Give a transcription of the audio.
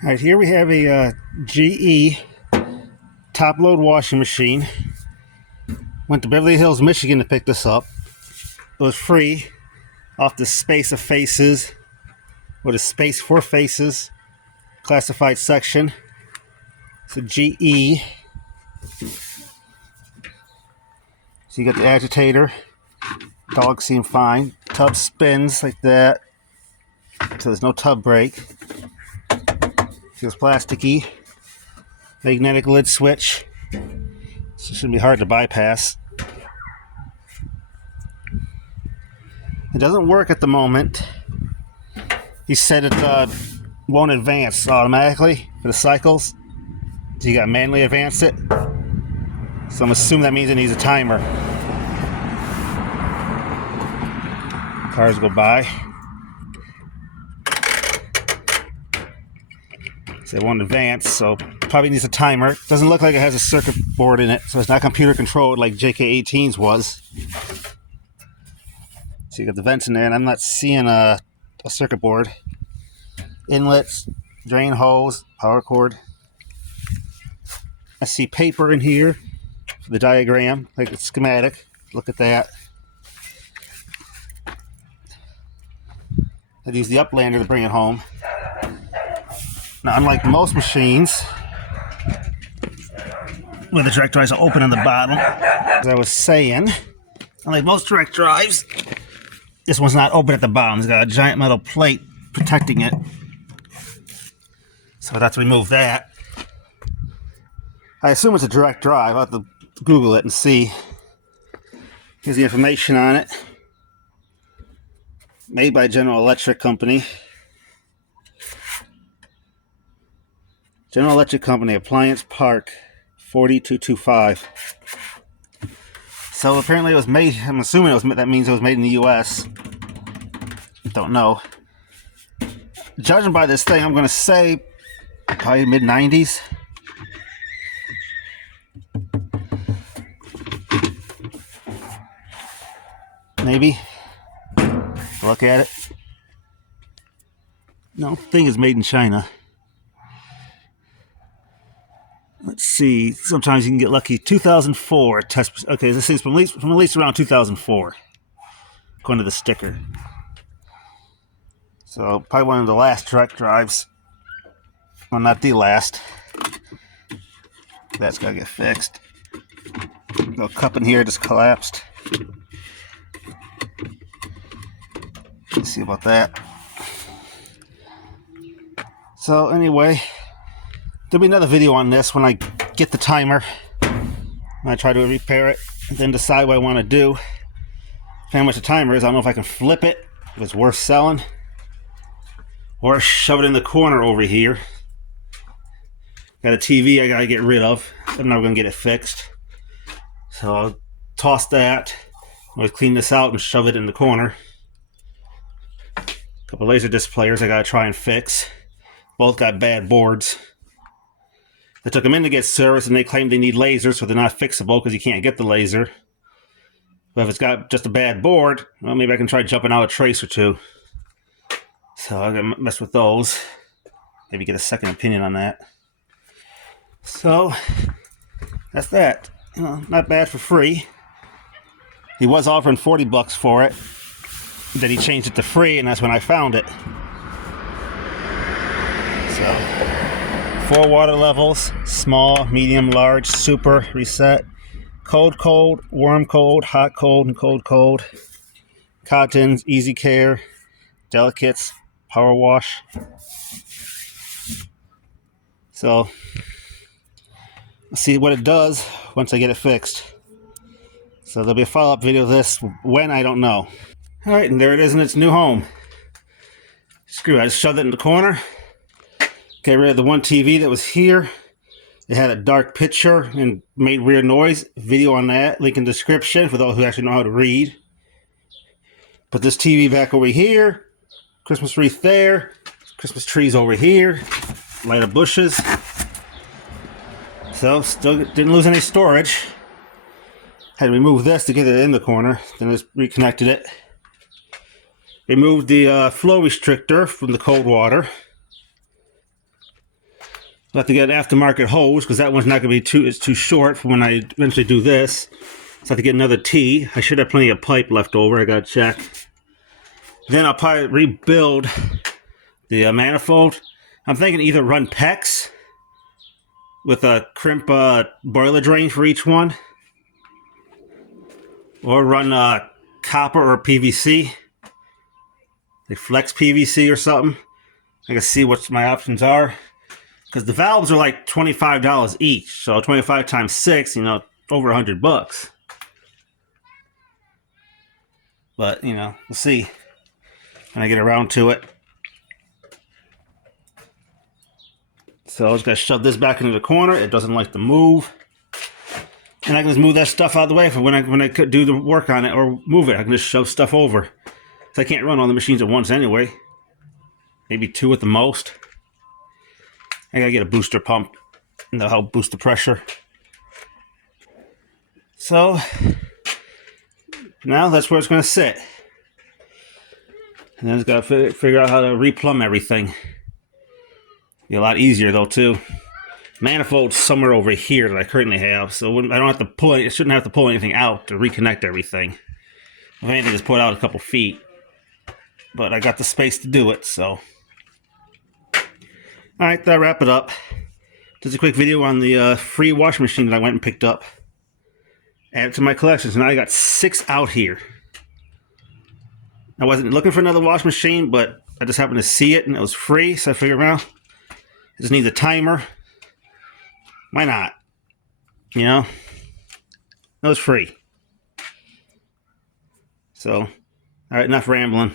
All right, here we have a GE top-load washing machine. Went to Beverly Hills, Michigan to pick this up. It was free off the Space of Faces, or the Space for Faces classified section. It's a GE. So you got the agitator. Dogs seem fine. Tub spins like that, so there's no tub break. Feels plasticky. Magnetic lid switch. So it shouldn't be hard to bypass. It doesn't work at the moment. He said it won't advance automatically for the cycles. So you got to manually advance it. So I'm assuming that means it needs a timer. Cars go by. So it won't advance, so probably needs a timer. Doesn't look like it has a circuit board in it, so it's not computer controlled like JK18's was. So you got the vents in there, and I'm not seeing a circuit board. Inlets, drain hose, power cord. I see paper in here for the diagram, like a schematic. Look at that. I'd use the uplander to bring it home. Now, unlike most machines, where the direct drives are open on the bottom, as I was saying, unlike most direct drives, this one's not open at the bottom. It's got a giant metal plate protecting it. So I'd have to remove that. I assume it's a direct drive. I'll have to Google it and see. Here's the information on it. Made by General Electric Company. General Electric Company, Appliance Park, 40225. So apparently it was made, I'm assuming that means it was made in the US. Don't know. Judging by this thing, I'm going to say probably mid-90s. Maybe. Look at it. No, thing is made in China. Let's see. Sometimes you can get lucky. 2004 test. Okay, this is from at least around 2004, according to the sticker. So probably one of the last direct drives. Well, not the last. That's gotta get fixed. No cup in here just collapsed. Let's see about that. So anyway, there'll be another video on this when I get the timer. When I try to repair it, and then decide what I want to do. How much the timer is, I don't know if I can flip it, if it's worth selling, or shove it in the corner over here. Got a TV I gotta get rid of. I'm never gonna get it fixed. So I'll toss that. I'll clean this out and shove it in the corner. A couple laser disc players I gotta try and fix. Both got bad boards. I took them in to get service and they claimed they need lasers, so they're not fixable because you can't get the laser. But if it's got just a bad board, well, maybe I can try jumping out a trace or two. So I'm gonna mess with those. Maybe get a second opinion on that. So that's that. You know, not bad for free. He was offering $40 for it. Then he changed it to free, and that's when I found it. So 4 water levels: small, medium, large, super, reset, cold, cold, warm, cold, hot, cold, and cold, cold. Cottons, easy care, delicates, power wash. So let's see what it does once I get it fixed. So there'll be a follow-up video of this. When, I don't know. Alright, and there it is in its new home. Screw it, I just shoved it in the corner. Get rid of the one TV that was here. It had a dark picture and made weird noise. Video on that, link in the description for those who actually know how to read. Put this TV back over here. Christmas wreath there. Christmas trees over here. Light of bushes. So, still didn't lose any storage. Had to remove this to get it in the corner. Then just reconnected it. Removed the flow restrictor from the cold water. I'll have to get an aftermarket hose because that one's not going to be it's too short for when I eventually do this. So I have to get another T. I should have plenty of pipe left over. I got to check. Then I'll probably rebuild the manifold. I'm thinking either run PEX with a crimp boiler drain for each one, or run copper or PVC, like flex PVC or something. I can see what my options are, because the valves are like $25 each, so 25 times 6, you know, over $100. But you know, we'll see when I get around to it. So I just gotta shove this back into the corner. It doesn't like to move. And I can just move that stuff out of the way for when I could do the work on it or move it. I can just shove stuff over. So I can't run all the machines at once anyway. Maybe 2 at the most. I gotta get a booster pump, and that'll help boost the pressure. So now that's where it's gonna sit. And then I just gotta figure out how to replumb everything. Be a lot easier though too. Manifold's somewhere over here that I currently have, so I don't have to pull it. I shouldn't have to pull anything out to reconnect everything. If anything, just pull it out a couple feet. But I got the space to do it, so. Alright, that'll wrap it up. Just a quick video on the free washing machine that I went and picked up. Add it to my collection, so now I got 6 out here. I wasn't looking for another washing machine, but I just happened to see it and it was free, so I figured, well, it just needs a timer. Why not? You know? It was free. So, alright, enough rambling.